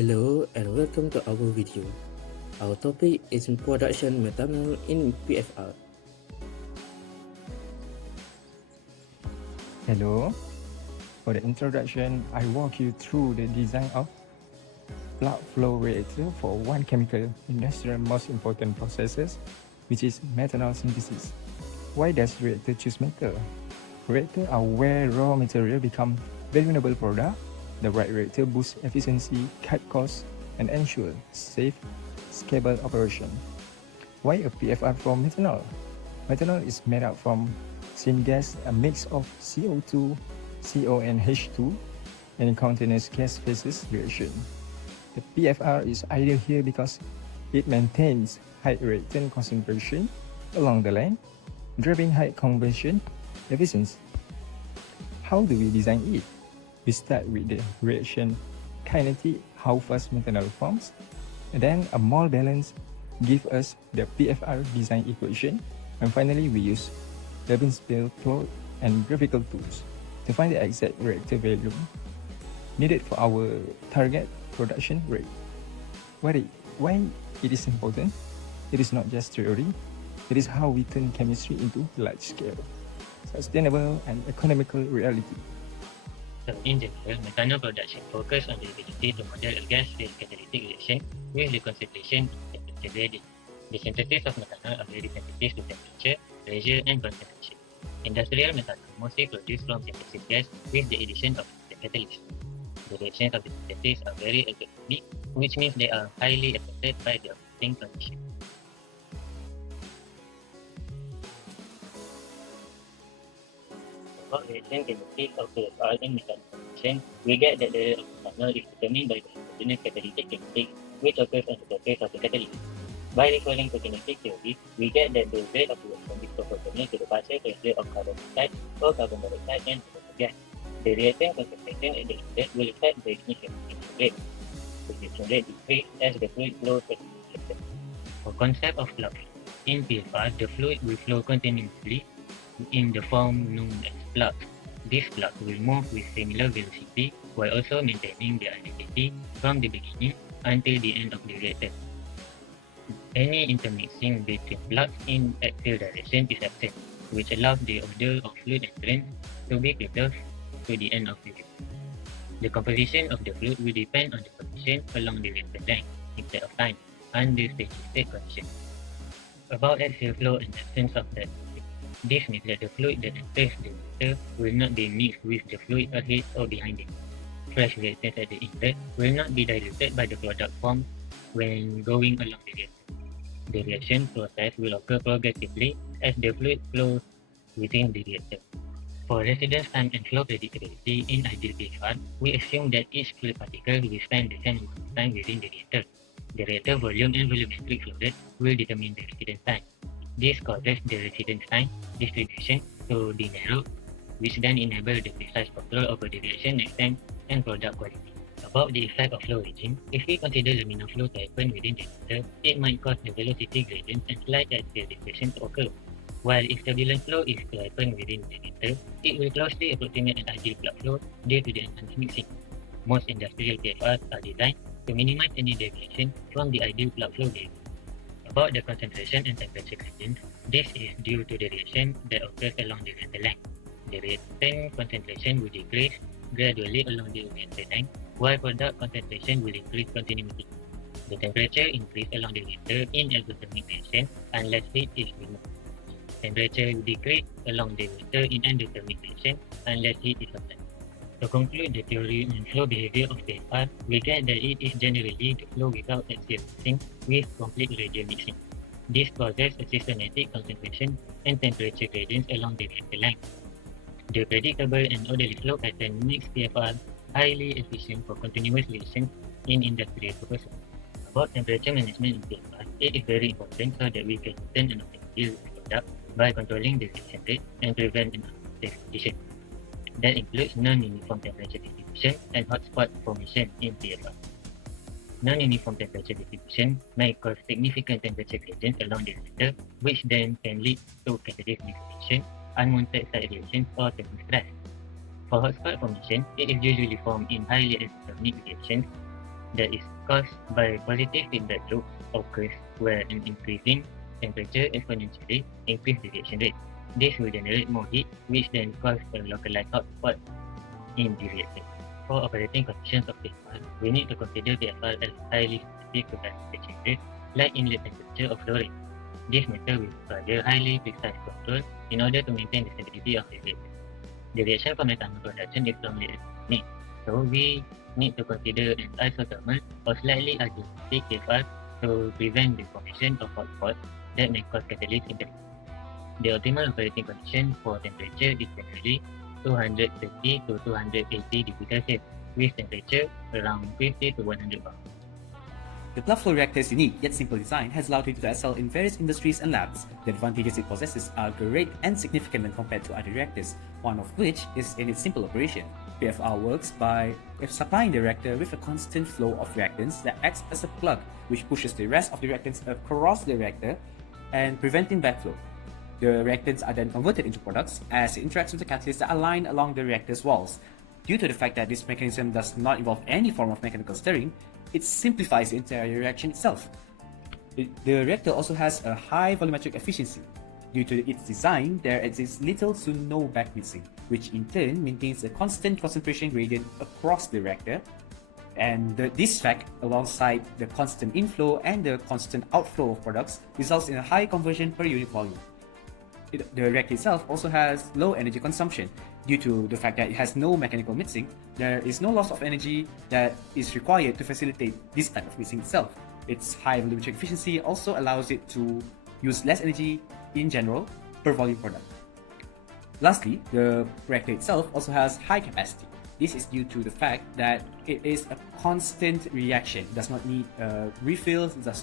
Hello and welcome to our video. Our topic is in production methanol in PFR. Hello. For the introduction, I walk you through the design of plug flow reactor for one chemical industrial most important processes, which is methanol synthesis. Why does reactor choose metal? Reactors are where raw material become valuable product. The right reactor boosts efficiency, cut costs, and ensure safe, scalable operation. Why a PFR from methanol? Methanol is made up from syngas, a mix of CO2, CO, and H2, and continuous gas phases reaction. The PFR is ideal here because it maintains high reactant concentration along the line, driving high conversion efficiency. How do we design it? We start with the reaction kinetic, how fast methanol forms, and then a mole balance gives us the PFR design equation, and finally we use Leibniz-Bill plot and graphical tools to find the exact reactor value needed for our target production rate. Why it is important? It is not just theory, it is how we turn chemistry into large-scale, sustainable and economical reality. So in general, methanol production focus on the ability to model a gas-phase catalytic reaction with the concentration and temperature gradient. The synthesis of methanol are very sensitive to temperature, pressure, and concentration. Industrial methanol mostly produced from synthesis gas with the addition of the catalyst. The reactions of the synthesis are very algorithmic, which means they are highly affected by the operating condition. About reaction kinetics of PFR in methanol production, we get that the rate of methanol is determined by the homogeneous catalytic kinetics which occurs on the surface of the catalyst. By referring to kinetic theory, we get that the rate of reaction is proportional to the partial pressure of carbon dioxide or carbon monoxide and hydrogen gas. The reactant concentration at the inlet will affect the ignition rate. The ignition rate decreases as the fluid flows through the reactor. For concept of plug flow, in PFR, the fluid will flow continuously in the form known as plugs. This plug will move with similar velocity while also maintaining the identity from the beginning until the end of the reactor. Any intermixing between plugs in axial direction is absent, which allows the order of fluid entrance to be preserved to the end of the reactor. The composition of the fluid will depend on the position along the reactor line instead of time under steady state conditions. About axial flow and absence of that, this means that the fluid that enters the reactor will not be mixed with the fluid ahead or behind it. Fresh reactants at the inlet will not be diluted by the product formed when going along the reactor. The reaction process will occur progressively as the fluid flows within the reactor. For residence time and flow predictability in ideal PFR, we assume that each fluid particle will spend the same amount of time within the reactor. The reactor volume and volumetric flow rate will determine the residence time. This causes the residence time distribution to be narrowed, which then enables the precise control over the reaction extent and product quality. About the effect of flow regime, if we consider laminar flow to happen within the reactor, it might cause the velocity gradient and slight axial deflation to occur. While if turbulent flow is to happen within the reactor, it will closely approximate an ideal plug flow due to the enhanced mixing. Most industrial PFRs are designed to minimize any deviation from the ideal plug flow behavior. About the concentration and temperature gradients, this is due to the reaction that occurs along the reactor line. The reactant concentration will decrease gradually along the reactor line, while product concentration will increase continuously. The temperature increases along the reactor in exothermic reaction unless heat is removed. Temperature will decrease along the reactor in endothermic reaction unless heat is applied. To conclude the theory on flow behavior of PFR, we get that it is generally the flow without axial mixing with complete radial mixing. This causes a systematic concentration and temperature gradients along the reactor line. The predictable and orderly flow pattern makes PFR highly efficient for continuous reaction in industrial purposes. About temperature management in PFR, it is very important so that we can obtain an optimal product by controlling the reaction rate and prevent an unsafe condition. That includes non-uniform temperature distribution and hotspot formation in PFR. Non-uniform temperature distribution may cause significant temperature gradients along the reactor, which then can lead to catalytic degradation, unwanted side reactions, or thermal stress. For hotspot formation, it is usually formed in highly exothermic reactions that is caused by positive feedback loop occurs where an increasing temperature exponentially increases the reaction rate. This will generate more heat, which then cause a localized hotspot in the reactor. For operating conditions of PFR, we need to consider PFR as highly sensitive to dynamic changes like inlet temperature of flow rate. This method will require highly precise control in order to maintain the stability of the reactor. The reaction for methanol production is strongly acidic, so we need to consider an isothermal or slightly acidic PFR to prevent the formation of hotspots that may cause catalyst interference. The optimal operating condition for temperature is generally 230 to 280 degrees Celsius, with temperature around 50 to 100 bar. The plug flow reactor's unique yet simple design has allowed it to excel in various industries and labs. The advantages it possesses are great and significant when compared to other reactors, one of which is in its simple operation. PFR works by supplying the reactor with a constant flow of reactants that acts as a plug, which pushes the rest of the reactants across the reactor and preventing backflow. The reactants are then converted into products as it interacts with the catalysts that are lined along the reactor's walls. Due to the fact that this mechanism does not involve any form of mechanical stirring, it simplifies the entire reaction itself. The reactor also has a high volumetric efficiency. Due to its design, there exists little to no backmixing, which in turn maintains a constant concentration gradient across the reactor. And this fact, alongside the constant inflow and the constant outflow of products, results in a high conversion per unit volume. The reactor itself also has low energy consumption. Due to the fact that it has no mechanical mixing, there is no loss of energy that is required to facilitate this type of mixing itself. Its high volumetric efficiency also allows it to use less energy in general per volume product. Lastly, the reactor itself also has high capacity. This is due to the fact that it is a constant reaction. It does not need refills, it does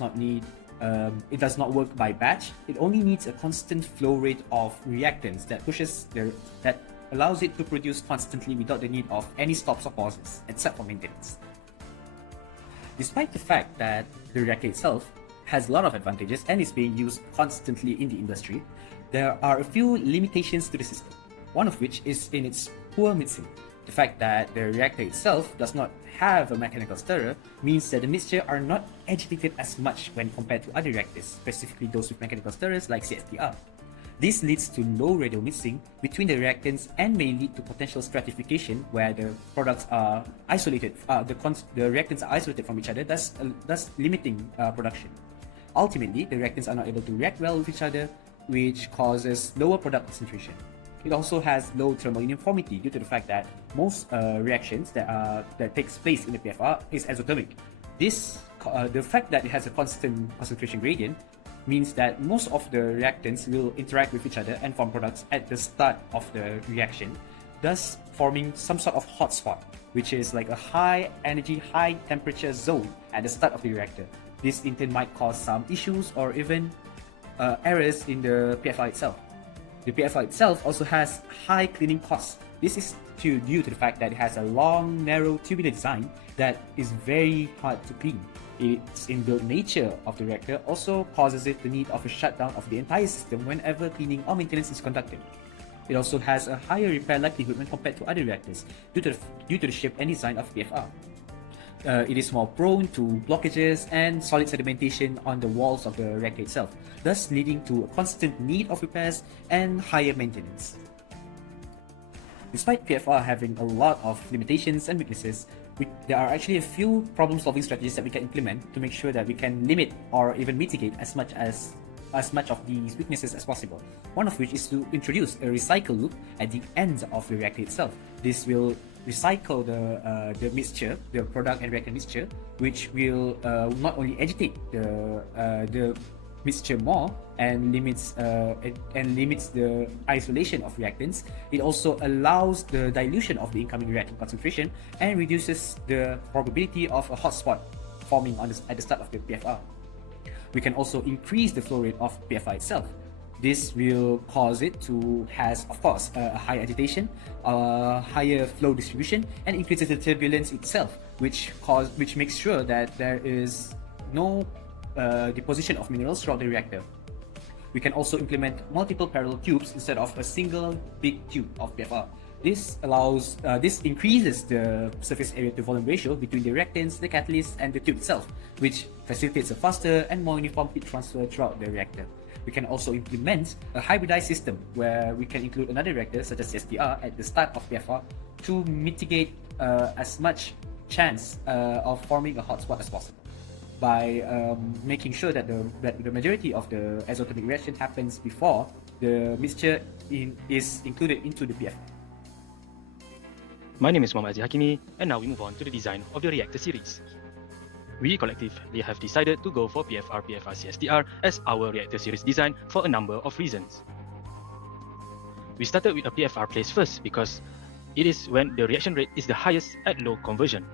not work by batch. It only needs a constant flow rate of reactants that allows it to produce constantly without the need of any stops or pauses, except for maintenance. Despite the fact that the reactor itself has a lot of advantages and is being used constantly in the industry, there are a few limitations to the system, one of which is in its poor mixing. The fact that the reactor itself does not have a mechanical stirrer means that the mixture are not agitated as much when compared to other reactors, specifically those with mechanical stirrers like CSTR. This leads to low radial mixing between the reactants and may lead to potential stratification where the products are isolated, the reactants are isolated from each other, thus limiting production. Ultimately, the reactants are not able to react well with each other, which causes lower product concentration. It also has low thermal uniformity due to the fact that most reactions that takes place in the PFR is exothermic. The fact that it has a constant concentration gradient means that most of the reactants will interact with each other and form products at the start of the reaction, thus forming some sort of hotspot, which is like a high energy, high temperature zone at the start of the reactor. This in turn might cause some issues or even errors in the PFR itself. The PFR itself also has high cleaning costs. This is due to the fact that it has a long, narrow tubular design that is very hard to clean. Its inbuilt nature of the reactor also causes it the need of a shutdown of the entire system whenever cleaning or maintenance is conducted. It also has a higher repair likelihood when compared to other reactors due to the shape and design of PFR. It is more prone to blockages and solid sedimentation on the walls of the reactor itself, thus leading to a constant need of repairs and higher maintenance. Despite PFR having a lot of limitations and weaknesses, there are actually a few problem-solving strategies that we can implement to make sure that we can limit or even mitigate as much of these weaknesses as possible. One of which is to introduce a recycle loop at the end of the reactor itself. This will recycle the mixture, the product and reactant mixture, which will not only agitate the mixture more and limits the isolation of reactants. It also allows the dilution of the incoming reactant concentration and reduces the probability of a hotspot forming at the start of the PFR. We can also increase the flow rate of PFR itself. This will cause it to has, of course, a higher agitation, higher flow distribution, and increases the turbulence itself, which makes sure that there is no deposition of minerals throughout the reactor. We can also implement multiple parallel tubes instead of a single big tube of PFR. This increases the surface area to volume ratio between the reactants, the catalyst, and the tube itself, which facilitates a faster and more uniform heat transfer throughout the reactor. We can also implement a hybridized system where we can include another reactor such as CSTR at the start of PFR to mitigate as much chance of forming a hotspot as possible by making sure that the majority of the exothermic reaction happens before the mixture is included into the PFR. My name is Muhammad Aziz Hakimi, and now we move on to the design of the reactor series. We collectively have decided to go for PFR CSTR as our reactor series design for a number of reasons. We started with a PFR place first because it is when the reaction rate is the highest at low conversion.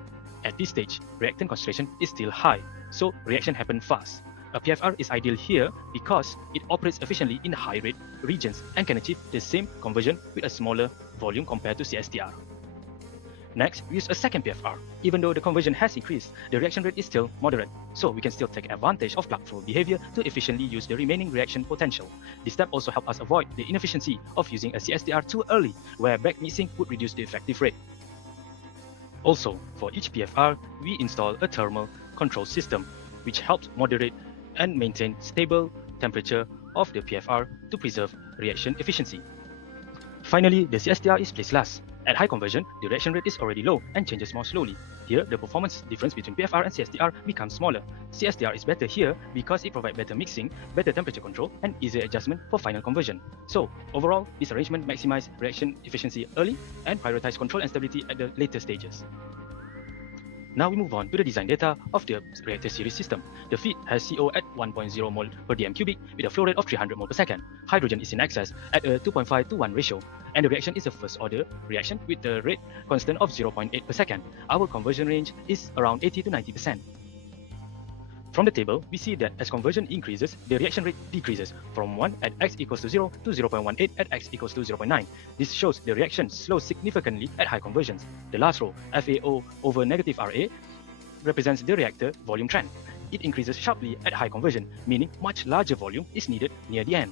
At this stage, reactant concentration is still high, so reaction happens fast. A PFR is ideal here because it operates efficiently in high rate regions and can achieve the same conversion with a smaller volume compared to CSTR. Next, we use a second PFR. Even though the conversion has increased, the reaction rate is still moderate, so we can still take advantage of plug flow behavior to efficiently use the remaining reaction potential. This step also helps us avoid the inefficiency of using a CSTR too early, where back mixing would reduce the effective rate. Also, for each PFR, we install a thermal control system, which helps moderate and maintain stable temperature of the PFR to preserve reaction efficiency. Finally, the CSTR is placed last. At high conversion, the reaction rate is already low and changes more slowly. Here, the performance difference between PFR and CSTR becomes smaller. CSTR is better here because it provides better mixing, better temperature control, and easier adjustment for final conversion. So, overall, this arrangement maximizes reaction efficiency early and prioritizes control and stability at the later stages. Now we move on to the design data of the reactor series system. The feed has CO at 1.0 mol per dm cubic with a flow rate of 300 mol per second. Hydrogen is in excess at a 2.5 to 1 ratio, and the reaction is a first order reaction with the rate constant of 0.8 per second. Our conversion range is around 80 to 90%. From the table, we see that as conversion increases, the reaction rate decreases from 1 at x equals to 0 to 0.18 at x equals to 0.9. This shows the reaction slows significantly at high conversions. The last row, FAO over negative RA, represents the reactor volume trend. It increases sharply at high conversion, meaning much larger volume is needed near the end.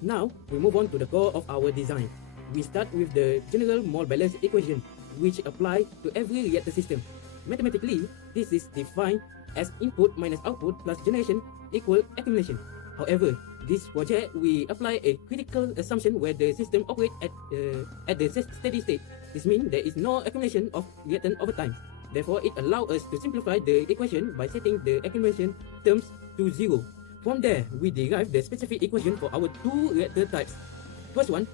Now, we move on to the core of our design. We start with the general mole balance equation, which apply to every reactor system. Mathematically, this is defined as input minus output plus generation equal accumulation. However, this project we apply a critical assumption where the system operates at the steady state. This means there is no accumulation of reactant over time. Therefore, it allows us to simplify the equation by setting the accumulation terms to 0. From there, we derive the specific equation for our two reactor types. First one,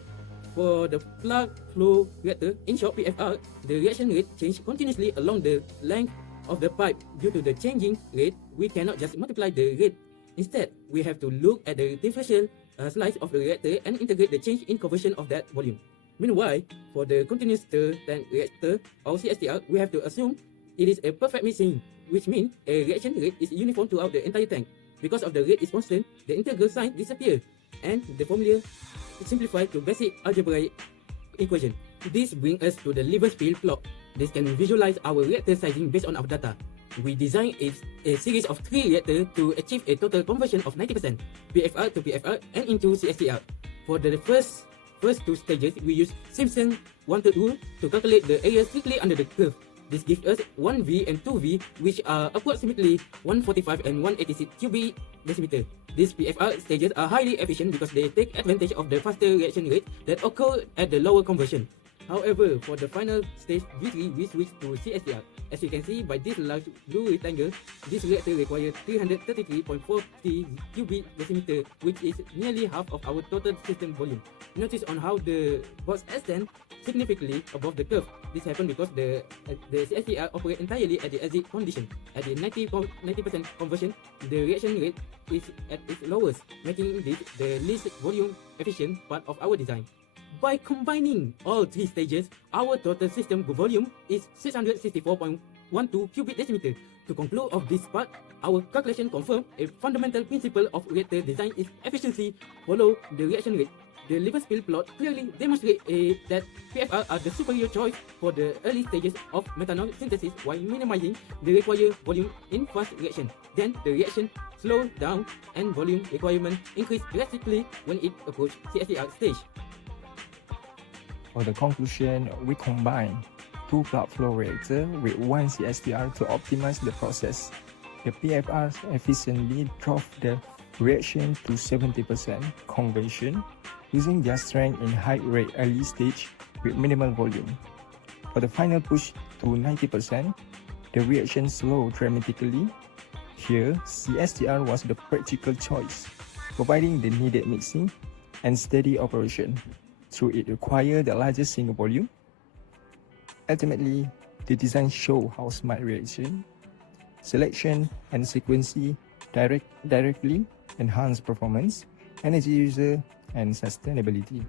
for the plug flow reactor, in short PFR, the reaction rate changes continuously along the length of the pipe. Due to the changing rate, we cannot just multiply the rate. Instead, we have to look at the differential slice of the reactor and integrate the change in conversion of that volume. Meanwhile, for the continuous tank reactor or CSTR, we have to assume it is a perfect mixing, which means a reaction rate is uniform throughout the entire tank. Because of the rate is constant, the integral sign disappears, and the formula is simplified to basic algebraic equation. This brings us to the lever spill plot. This can visualize our reactor sizing based on our data. We designed a series of 3 reactors to achieve a total conversion of 90%, PFR to PFR and into CSTR. For the first 2 stages, we use Simpson one-third rule to calculate the area strictly under the curve. This gives us 1V and 2V, which are approximately 145 and 186 cubic decimeter. These PFR stages are highly efficient because they take advantage of the faster reaction rate that occur at the lower conversion. However, for the final stage V3, we switch to CSTR. As you can see by this large blue rectangle, this reactor requires 333.40 cubic decimeter, which is nearly half of our total system volume. Notice on how the box extends significantly above the curve. This happens because the CSTR operates entirely at the exit condition. At the 90% conversion, the reaction rate is at its lowest, making this the least volume efficient part of our design. By combining all 3 stages, our total system volume is 664.12 cubic decimeter. To conclude of this part, our calculation confirms a fundamental principle of reactor design is efficiency follow the reaction rate. The lever spill plot clearly demonstrates that PFR are the superior choice for the early stages of methanol synthesis while minimizing the required volume in fast reaction. Then the reaction slows down and volume requirement increase drastically when it approaches CSTR stage. For the conclusion, we combine 2 plug flow reactors with 1 CSTR to optimize the process. The PFR efficiently drove the reaction to 70% conversion using their strength in high rate early stage with minimal volume. For the final push to 90%, the reaction slowed dramatically. Here, CSTR was the practical choice, providing the needed mixing and steady operation, through it required the largest single volume. Ultimately, the design show how smart reaction, selection, and sequencing directly enhance performance, energy user, and sustainability.